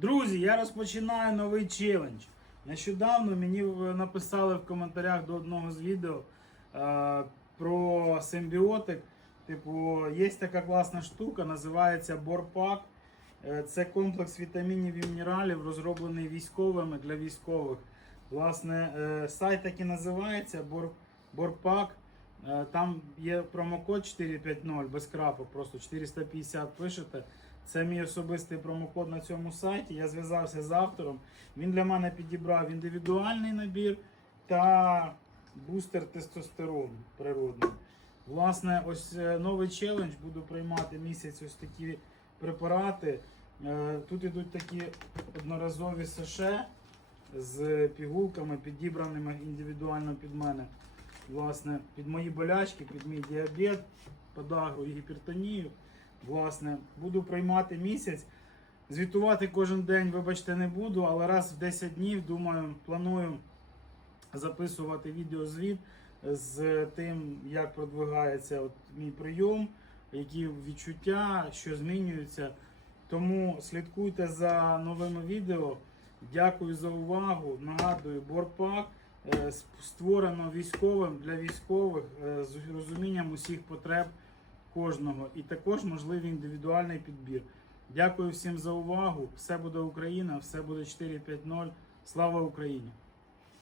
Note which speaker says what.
Speaker 1: Друзі, я розпочинаю новий челендж. Нещодавно мені написали в коментарях до одного з відео е, про симбіотик. Типу, є така класна штука, називається Борпак. Е, Це комплекс вітамінів і мінералів, розроблений військовими для військових. Власне, е, сайт так і називається Бор, Борпак. Е, Там є промокод 450 без крапок, просто 450 пишете. Це мій особистий промокод на цьому сайті. Я зв'язався з автором. Він для мене підібрав індивідуальний набір та бустер тестостерону природний. Власне, ось е, новий челендж. Буду приймати місяць ось такі препарати. Е, Тут ідуть такі одноразові саше з пігулками, підібраними індивідуально під мене. Власне, під мої болячки, під мій діабет, подагру і гіпертонію. Власне, буду приймати місяць. Звітувати кожен день, вибачте, не буду, але раз в 10 днів, думаю, планую записувати відеозвіт з тим, як продвигається от мій прийом, які відчуття, що змінюються. Тому слідкуйте за новими відео. Дякую за увагу. Нагадую, Борпак створено військовим для військових е, з розумінням усіх потреб кожного і також можливий індивідуальний підбір. Дякую всім за увагу. Все буде Україна, все буде 4.5.0. Слава Україні!